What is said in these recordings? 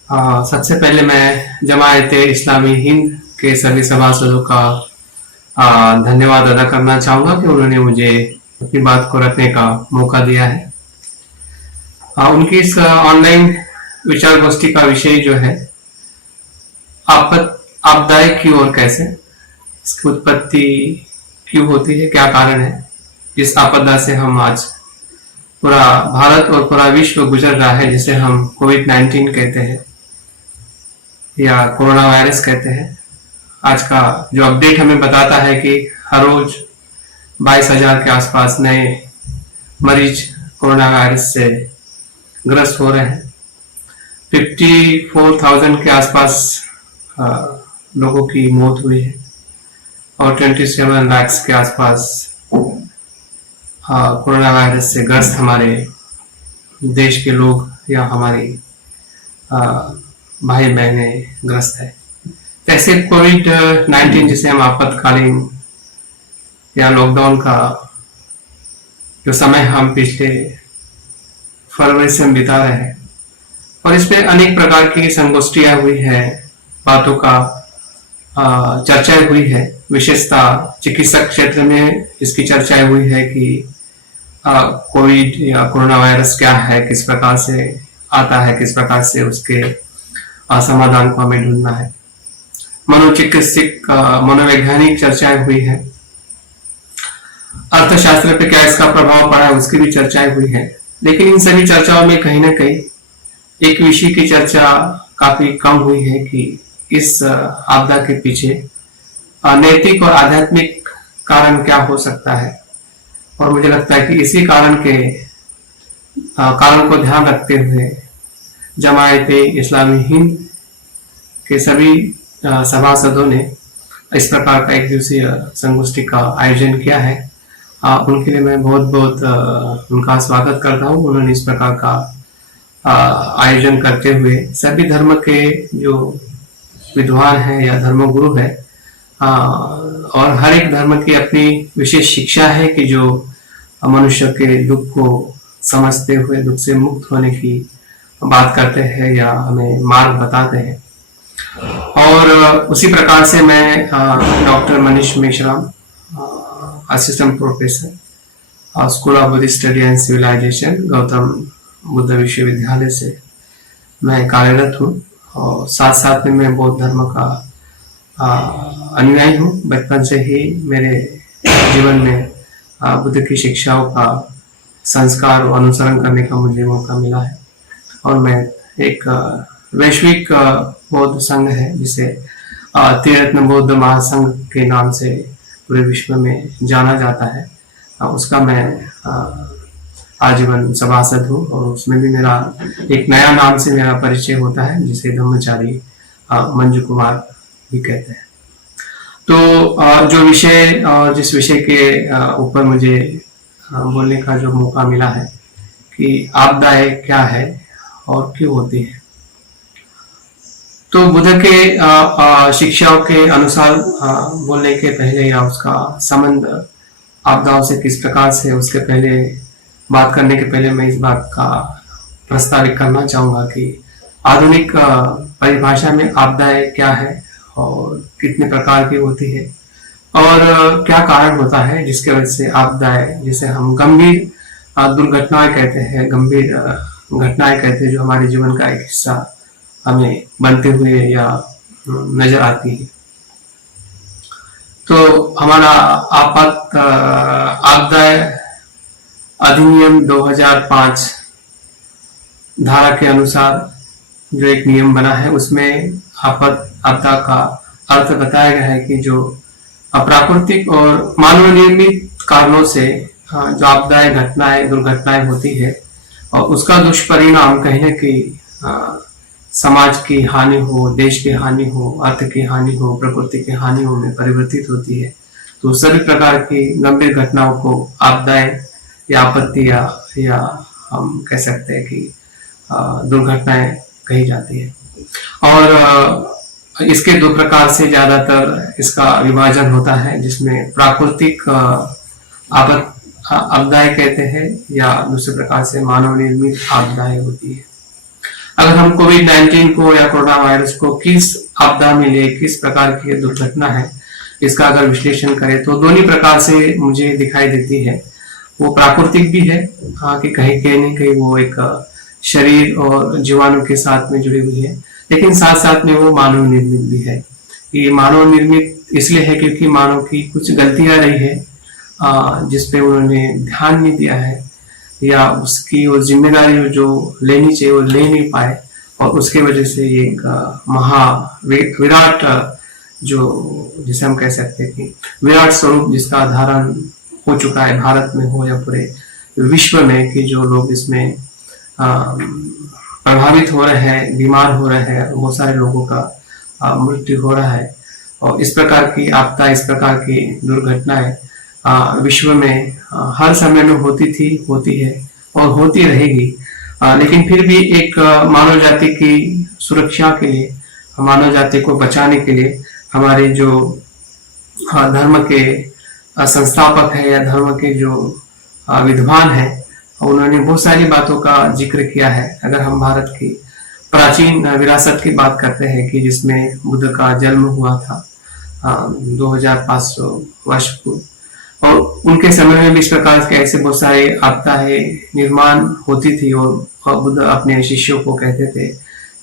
सबसे पहले मैं जमायते इस्लामी हिंद के सभी सभासदों का धन्यवाद अदा करना चाहूँगा कि उन्होंने मुझे अपनी बात को रखने का मौका दिया है। उनकी इस ऑनलाइन विचार गोष्ठी का विषय जो है आपदाएं क्यों और कैसे, इसकी उत्पत्ति क्यों होती है, क्या कारण है जिस आपदा से हम आज पूरा भारत और पूरा विश्व गुजर रहा है, जिसे हम कोविड-19 कहते हैं या कोरोना वायरस कहते हैं। आज का जो अपडेट हमें बताता है कि हर रोज 22,000 के आसपास नए मरीज कोरोना वायरस से ग्रस्त हो रहे हैं। 54,000 के आसपास लोगों की मौत हुई है और 27 लाख के आसपास कोरोना वायरस से ग्रस्त हमारे देश के लोग या हमारी भाई बहने ग्रस्त है। ऐसे कोविड-19 जिसे हम आपातकालीन या लॉकडाउन का जो समय हम पिछले फरवरी से हम बिता रहे हैं और इसमें अनेक प्रकार की संगोष्ठियां हुई है, बातों का चर्चाएं हुई है। विशेषतः चिकित्सक क्षेत्र में इसकी चर्चाएं हुई है कि कोविड या कोरोना वायरस क्या है, किस प्रकार से आता है, किस प्रकार से उसके समाधान को हमें ढूंढना है। मनोचिकित्सक मनोवैज्ञानिक चर्चाएं हुई है। अर्थशास्त्र पे क्या इसका प्रभाव पड़ा है उसकी भी चर्चाएं हुई है। लेकिन इन सभी चर्चाओं में कहीं ना कहीं एक विषय की चर्चा काफी कम हुई है कि इस आपदा के पीछे नैतिक और आध्यात्मिक कारण क्या हो सकता है। और मुझे लगता है कि इसी कारण को ध्यान रखते हुए जमायते इस्लामी हिंद के सभी सभासदों ने इस प्रकार का एक दिवसीय संगोष्ठी का आयोजन किया है। उनके लिए मैं बहुत बहुत उनका स्वागत करता हूँ। उन्होंने इस प्रकार का आयोजन करते हुए सभी धर्म के जो विद्वान हैं या धर्मगुरु है और हर एक धर्म की अपनी विशेष शिक्षा है कि जो मनुष्य के दुख को समझते हुए दुख से मुक्त होने की बात करते हैं या हमें मार्ग बताते हैं। और उसी प्रकार से मैं doctor Manish Meshram, assistant professor, school of Buddhist study and civilization, Gautam Buddha विश्वविद्यालय से मैं कार्यरत हूँ और साथ साथ में मैं बौद्ध धर्म का अनुयायी हूँ। बचपन से ही मेरे जीवन में बुद्ध की शिक्षाओं का संस्कार और अनुसरण करने का मुझे मौका मिला है और मैं एक वैश्विक बौद्ध संघ है जिसे त्रिरत्न बौद्ध महासंघ के नाम से पूरे विश्व में जाना जाता है, उसका मैं आजीवन सभासद हूँ और उसमें भी मेरा एक नया नाम से मेरा परिचय होता है जिसे ब्रह्मचारी मंजू कुमार भी कहते हैं। तो जो विषय और जिस विषय के ऊपर मुझे बोलने का जो मौका मिला है कि आपदाएं क्या है और क्यों होती है, तो बुद्ध के शिक्षाओं के अनुसार बोलने के पहले या उसका संबंध आपदाओं से किस प्रकार से उसके पहले बात करने के पहले मैं इस बात का प्रस्तावित करना चाहूंगा कि आधुनिक परिभाषा में आपदाएं क्या है और कितने प्रकार की होती है और क्या कारण होता है जिसके वजह से आपदाएं, जिसे हम गंभीर दुर्घटनाएं कहते हैं, गंभीर घटनाएं कहते हैं, जो हमारे जीवन का एक हिस्सा हमें बनते हुए या नजर आती है। तो हमारा आपदा अधिनियम 2005 धारा के अनुसार जो एक नियम बना है उसमें आपदा का अर्थ बताया गया है कि जो प्राकृतिक और मानव निर्मित कारणों से जो आपदाएं, घटनाएं, दुर्घटनाएं होती है और उसका दुष्परिणाम कहीं न कहीं समाज की हानि हो, देश की हानि हो, अर्थ की हानि हो, प्रकृति की हानि हो में परिवर्तित होती है। तो सभी प्रकार की गंभीर घटनाओं को आपदाएं या आपत्ति या हम कह सकते हैं कि दुर्घटनाएं कही जाती है। और इसके दो प्रकार से ज्यादातर इसका विभाजन होता है, जिसमें प्राकृतिक आपदाएं कहते हैं या दूसरे प्रकार से मानव निर्मित आपदाएं होती है। अगर हम कोविड-19 को या कोरोना वायरस को किस आपदा मिले, किस प्रकार की दुर्घटना है, इसका अगर विश्लेषण करें तो दोनों प्रकार से मुझे दिखाई देती है। वो प्राकृतिक भी है, हाँ, कि कहीं न कहीं वो एक शरीर और जीवाणु के साथ में जुड़ी हुई है, लेकिन साथ साथ में वो मानव निर्मित भी है। ये मानव निर्मित इसलिए है क्योंकि मानव की कुछ गलतियां रही है, जिसपे उन्होंने ध्यान नहीं दिया है, या उसकी वो जिम्मेदारी जो लेनी चाहिए वो ले नहीं पाए, और उसके वजह से ये एक विराट जो जिसे हम कह सकते हैं कि विराट स्वरूप जिसका धारण हो चुका है, भारत में हो या पूरे विश्व में, कि जो लोग इसमें प्रभावित हो रहे हैं, बीमार हो रहे हैं, बहुत सारे लोगों का मृत्यु हो रहा है। और इस प्रकार की आपदा, इस प्रकार की दुर्घटनाएं विश्व में हर समय में होती थी, होती है और होती रहेगी। लेकिन फिर भी एक मानव जाति की सुरक्षा के लिए, मानव जाति को बचाने के लिए हमारे जो धर्म के संस्थापक है या धर्म के जो विद्वान है, उन्होंने बहुत सारी बातों का जिक्र किया है। अगर हम भारत की प्राचीन विरासत की बात करते हैं कि जिसमें बुद्ध का जन्म हुआ था 2500 वर्ष पूर्व, और उनके समय में भी इस प्रकार के ऐसे बहुत सारे आपदाएं निर्माण होती थी, और बुद्ध अपने शिष्यों को कहते थे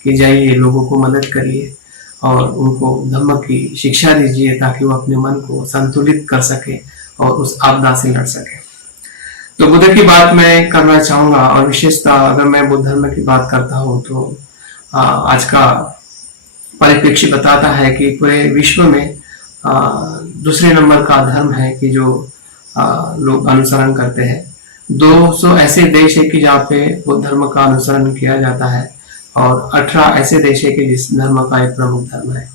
कि जाइए, लोगों को मदद करिए और उनको धम्म की शिक्षा दीजिए, ताकि वो अपने मन को संतुलित कर सके और उस आपदा से लड़ सके। तो बुद्ध की बात मैं करना चाहूंगा, और विशेषता अगर मैं बुद्ध धर्म की बात करता हूँ तो आज का परिप्रेक्ष्य बताता है कि पूरे विश्व में दूसरे नंबर का धर्म है कि जो लोग अनुसरण करते हैं। 200 ऐसे देश है कि जहाँ पे बुद्ध धर्म का अनुसरण किया जाता है, और 18 ऐसे देश है कि जिस धर्म का एक प्रमुख धर्म है।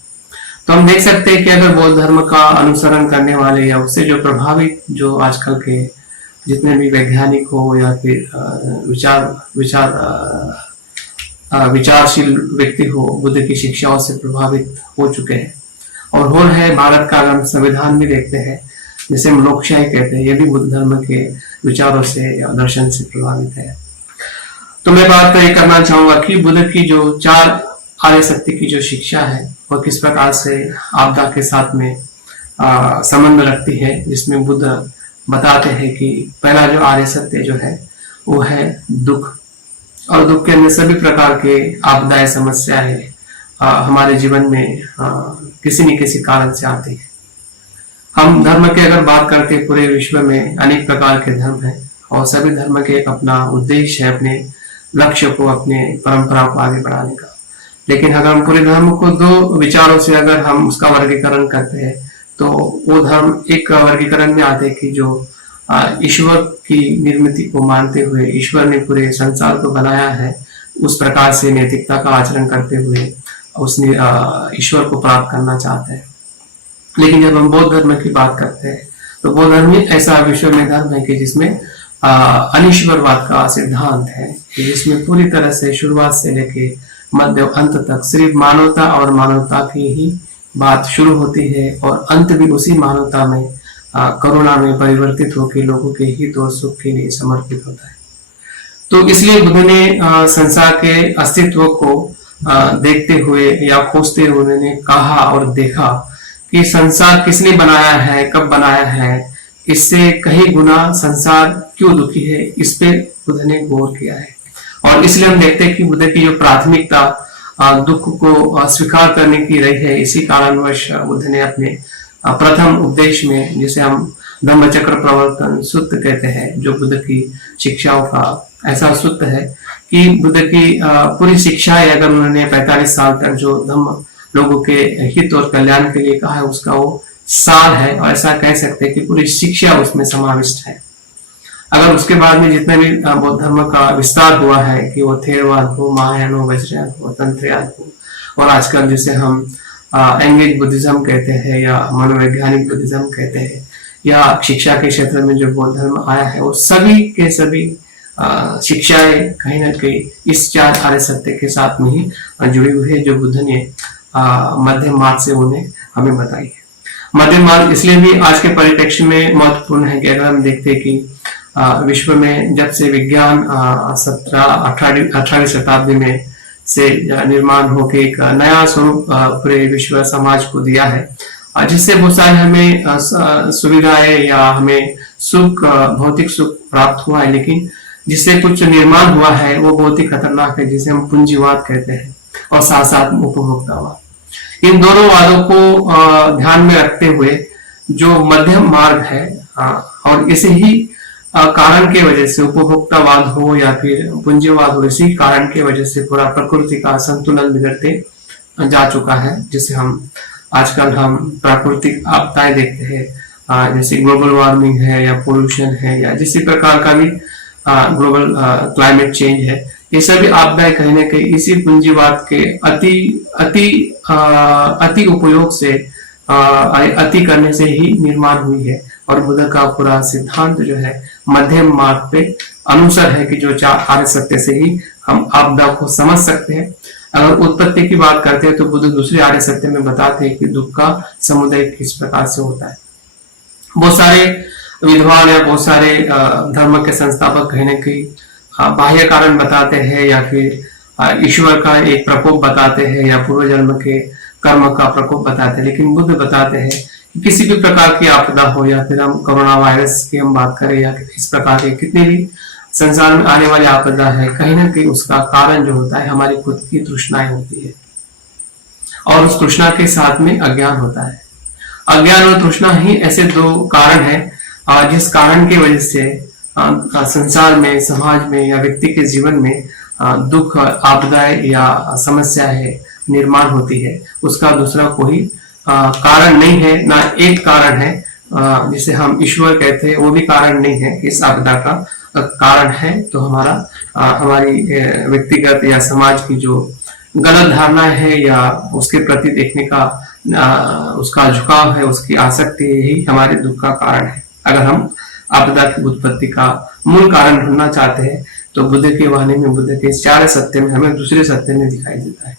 तो हम देख सकते हैं कि अगर बौद्ध धर्म का अनुसरण करने वाले या उससे जो प्रभावित जो आजकल के जितने भी वैज्ञानिक हो या फिर विचारशील व्यक्ति हो, बुद्ध की शिक्षाओं से प्रभावित हो चुके हैं और हो रहे हैं। भारत का अगर हम संविधान भी देखते हैं, जिसे हम लोकशाही कहते हैं, ये भी बुद्ध धर्म के विचारों से या दर्शन से प्रभावित है। तो मैं बात ये करना चाहूंगा कि बुद्ध की जो 4 आर्य सत्य की जो शिक्षा है वह किस प्रकार से आपदा के साथ में संबंध रखती है, जिसमें बुद्ध बताते हैं कि पहला जो आर्य सत्य जो है वो है दुख, और दुख के अंदर सभी प्रकार के आपदाएं, समस्याएं हमारे जीवन में किसी न किसी कारण से आती है। हम धर्म की अगर बात करते हैं, पूरे विश्व में अनेक प्रकार के धर्म हैं और सभी धर्म के एक अपना उद्देश्य है, अपने लक्ष्य को, अपने परंपरा को आगे बढ़ाने का। लेकिन अगर हम पूरे धर्म को 2 विचारों से अगर हम उसका वर्गीकरण करते हैं तो वो धर्म एक वर्गीकरण में आते हैं कि जो ईश्वर की निर्मिति को मानते हुए, ईश्वर ने पूरे संसार को बनाया है, उस प्रकार से नैतिकता का आचरण करते हुए उसने ईश्वर को प्राप्त करना चाहते हैं। लेकिन जब हम बौद्ध धर्म की बात करते हैं तो बौद्ध धर्म ऐसा विश्व में धर्म है कि जिसमें अनिश्वरवाद का सिद्धांत है, कि जिसमें पूरी तरह से शुरुआत से लेके मध्य अंत तक सिर्फ मानवता और मानवता की ही बात शुरू होती है और अंत भी उसी मानवता में करुणा में परिवर्तित होकर लोगों के हित और सुख के लिए समर्पित होता है। तो इसलिए बुद्ध ने संसार के अस्तित्व को देखते हुए या खोजते हुए उन्होंने कहा और देखा कि संसार किसने बनाया है, कब बनाया है, इससे कहीं गुना संसार क्यों दुखी है, इस पे बुद्ध ने गौर किया है। और इसलिए हम देखते हैं कि बुद्ध की जो प्राथमिकता दुख को स्वीकार करने की रही है। इसी कारणवश बुद्ध ने अपने प्रथम उपदेश में, जिसे हम धम्मचक्र प्रवर्तन सूत्र कहते हैं, जो बुद्ध की शिक्षाओं का ऐसा सूत्र है कि बुद्ध की पूरी शिक्षा है, अगर उन्होंने 45 साल तक जो धम्म लोगों के हित और कल्याण के लिए कहा है, उसका वो सार है, और ऐसा कह सकते हैं कि पूरी शिक्षा उसमें समाविष्ट है। अगर उसके बाद में जितने भी बौद्ध धर्म का विस्तार हुआ है, कि वो थेरवाद हो, महायान हो, वज्रयान हो, तंत्रयान हो, और आजकल जिसे हम एंगेज बुद्धिज्म कहते हैं या मनोवैज्ञानिक बुद्धिज्म कहते हैं, या शिक्षा के क्षेत्र में जो बौद्ध धर्म आया है, वो सभी के सभी शिक्षाएं कहीं ना कहीं इस 4 आर्य सत्य के साथ में ही जुड़ी हुई है, जो बुद्ध ने मध्यम मार्ग से उन्हें हमें बताई है। मध्यम मार्ग इसलिए भी आज के परिप्रेक्ष्य में महत्वपूर्ण है कि अगर हम देखते हैं कि विश्व में जब से विज्ञान 17-18वीं शताब्दी में से निर्माण होकर एक नया स्वरूप पूरे विश्व समाज को दिया है, जिससे बहुत सारे हमें सुविधाएं या हमें सुख, भौतिक सुख प्राप्त हुआ है, लेकिन जिससे कुछ निर्माण हुआ है वो बहुत ही खतरनाक है, जिसे हम पूंजीवाद कहते हैं, और साथ साथ उपभोक्तावाद। इन दोनों वादों को ध्यान में रखते हुए जो मध्यम मार्ग है, और इसे ही कारण के वजह से उपभोक्तावाद हो या फिर पूंजीवाद हो, इसी कारण के वजह से पूरा प्रकृति का संतुलन बिगड़ते जा चुका है, जिसे हम आजकल हम प्राकृतिक आपदाएं देखते हैं, जैसे ग्लोबल वार्मिंग है या पोल्यूशन है या जिस प्रकार का भी ग्लोबल क्लाइमेट चेंज है। ये सभी आपदाएं कहीं ना कहीं इसी पूंजीवाद के अति उपयोग से, अति करने से ही निर्माण हुई है। और बुद्ध का पूरा सिद्धांत जो है मध्यम मार्ग पे अनुसार है कि जो चार आर्य सत्य से ही हम आपदा को समझ सकते हैं। अगर उत्पत्ति की बात करते हैं तो बुद्ध दूसरे आर्य सत्य में बताते हैं कि दुख का समुदाय किस प्रकार से होता है। बहुत सारे विद्वान या बहुत सारे धर्म के संस्थापक कहीं न कहीं बाह्य कारण बताते हैं या फिर ईश्वर का एक प्रकोप बताते हैं या पूर्व जन्म के कर्म का प्रकोप बताते हैं, लेकिन बुद्ध बताते हैं कि किसी भी प्रकार की आपदा हो, या फिर हम कोरोना वायरस की हम बात करें या इस प्रकार के कितने भी संसार में आने वाली आपदा है, कहीं ना कहीं उसका कारण जो होता है हमारी खुद की तृष्णाएं होती है, और उस तृष्णा के साथ में अज्ञान होता है। अज्ञान और तृष्णा ही ऐसे दो कारण है जिस कारण की वजह से संसार में, समाज में या व्यक्ति के जीवन में दुख, आपदाएं या समस्याएं निर्माण होती है। उसका दूसरा कोई कारण नहीं है, ना एक कारण है जिसे हम ईश्वर कहते हैं, वो भी कारण नहीं है। इस आपदा का कारण है तो हमारी व्यक्तिगत या समाज की जो गलत धारणा है या उसके प्रति देखने का उसका झुकाव है, उसकी आसक्ति ही हमारे दुख का कारण है। अगर हम आपदा की उत्पत्ति का मूल कारण ढूंढना चाहते हैं तो बुद्ध के वाणी में, बुद्ध के चार सत्य में हमें दूसरे सत्य में दिखाई देता है।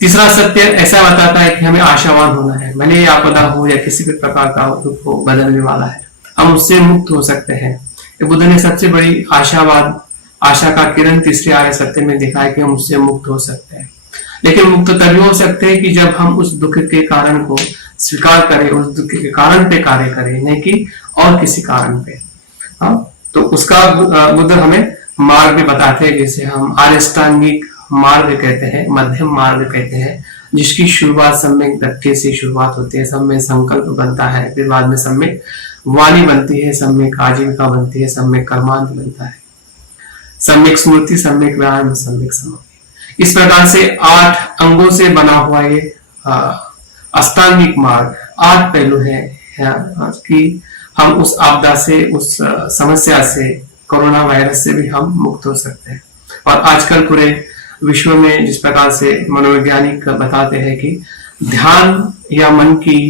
तीसरा सत्य ऐसा बताता है कि हमें आशावान होना है, भले आपदा हो या किसी भी प्रकार का दुख हो, बदलने वाला है, हम उससे मुक्त हो सकते हैं। बुद्ध ने सबसे बड़ी आशा का किरण तीसरे आर्य सत्य में दिखाया कि हम उससे मुक्त हो सकते हैं। लेकिन मुक्त तभी हो सकते हैं कि जब हम उस दुख के कारण को स्वीकार करें, उस दुख के कारण पे कार्य करें, नहीं कि और किसी कारण पे। तो उसका बुद्ध हमें मार्ग भी बताते हैं, जिसे हम आर्यष्टांगिक मार्ग कहते हैं, मध्यम मार्ग कहते हैं, जिसकी शुरुआत सम्यक दृष्टि से शुरुआत होती है। सब में संकल्प बनता है, फिर बाद में सम्यक वाणी बनती है, सम्यक आजीविका बनती है, सम्यक कर्मांत बनता है, सम्यक स्मृति, सम्यक व्यायाम, सम्यक समाधि। इस प्रकार से 8 अंगों से बना हुआ ये अष्टांगिक मार्ग 8 पहलू है कि हम उस आपदा से, उस समस्या से, कोरोना वायरस से भी हम मुक्त हो सकते हैं। और आजकल पूरे विश्व में जिस प्रकार से मनोवैज्ञानिक बताते हैं कि ध्यान या मन की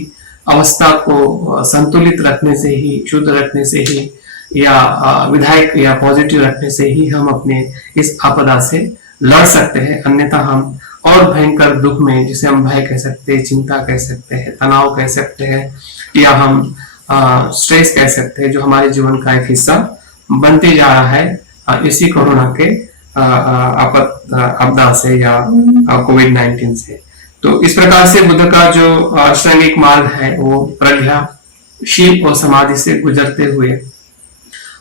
अवस्था को संतुलित रखने से ही, शुद्ध रखने से ही, या विधायक या पॉजिटिव रखने से ही हम अपने इस आपदा से लड़ सकते हैं। अन्यथा हम और भयंकर दुख में, जिसे हम भय कह सकते हैं, चिंता कह सकते हैं, तनाव कह सकते हैं, या हम स्ट्रेस कह सकते हैं, जो हमारे जीवन का एक हिस्सा बनते जा रहा है इसी कोरोना के आपदा से या कोविड-19 से। तो इस प्रकार से बुद्ध का जो अष्टांगिक मार्ग है वो प्रज्ञा, शील और समाधि से गुजरते हुए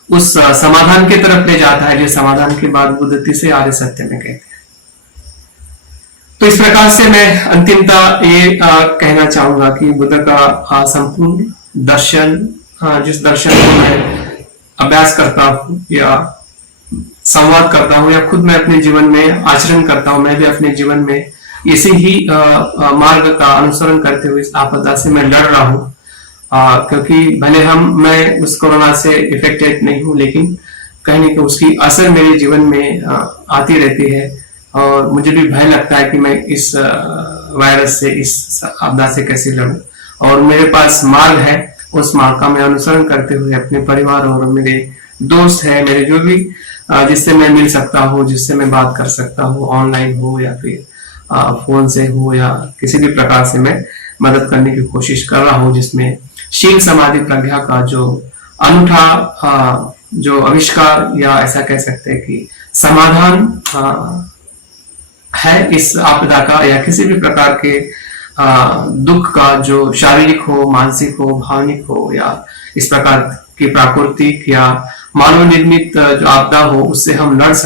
उस समाधान की तरफ ले जाता है, जो समाधान के बाद बुद्ध तीसरे आर्य सत्य में कहते हैं। तो इस प्रकार से मैं अंतिमता ये कहना चाहूंगा कि बुद्ध का संपूर्ण दर्शन, जिस दर्शन को मैं अभ्यास करता हूँ या संवाद करता हूँ या खुद मैं अपने जीवन में आचरण करता हूँ, मैं भी अपने जीवन में इसी ही मार्ग का अनुसरण करते हुए इस आपदा से मैं लड़ रहा हूँ। क्योंकि भले मैं उस कोरोना से इफेक्टेड नहीं हूँ, लेकिन कहीं ना कहीं उसकी असर मेरे जीवन में आती रहती है, और मुझे भी भय लगता है कि मैं इस वायरस से, इस आपदा से कैसे लड़ूं। और मेरे पास मार्ग है, उस मार्ग का मैं अनुसरण करते हुए अपने परिवार और मेरे दोस्त है, मेरे जो भी जिससे मैं मिल सकता हूँ, जिससे मैं बात कर सकता हूँ, ऑनलाइन हो या फिर फोन से हो या किसी भी प्रकार से मैं मदद करने की कोशिश कर रहा हूँ, जिसमें शील, समाधि, प्रज्ञा का जो अनूठा जो आविष्कार या ऐसा कह सकते हैं कि समाधान है इस आपदा का या किसी भी प्रकार के दुख का, जो शारीरिक हो, मानसिक हो, भावनिक हो, या इस प्रकार की प्राकृतिक या मानव निर्मित जो आपदा हो, उससे हम लड़ सकते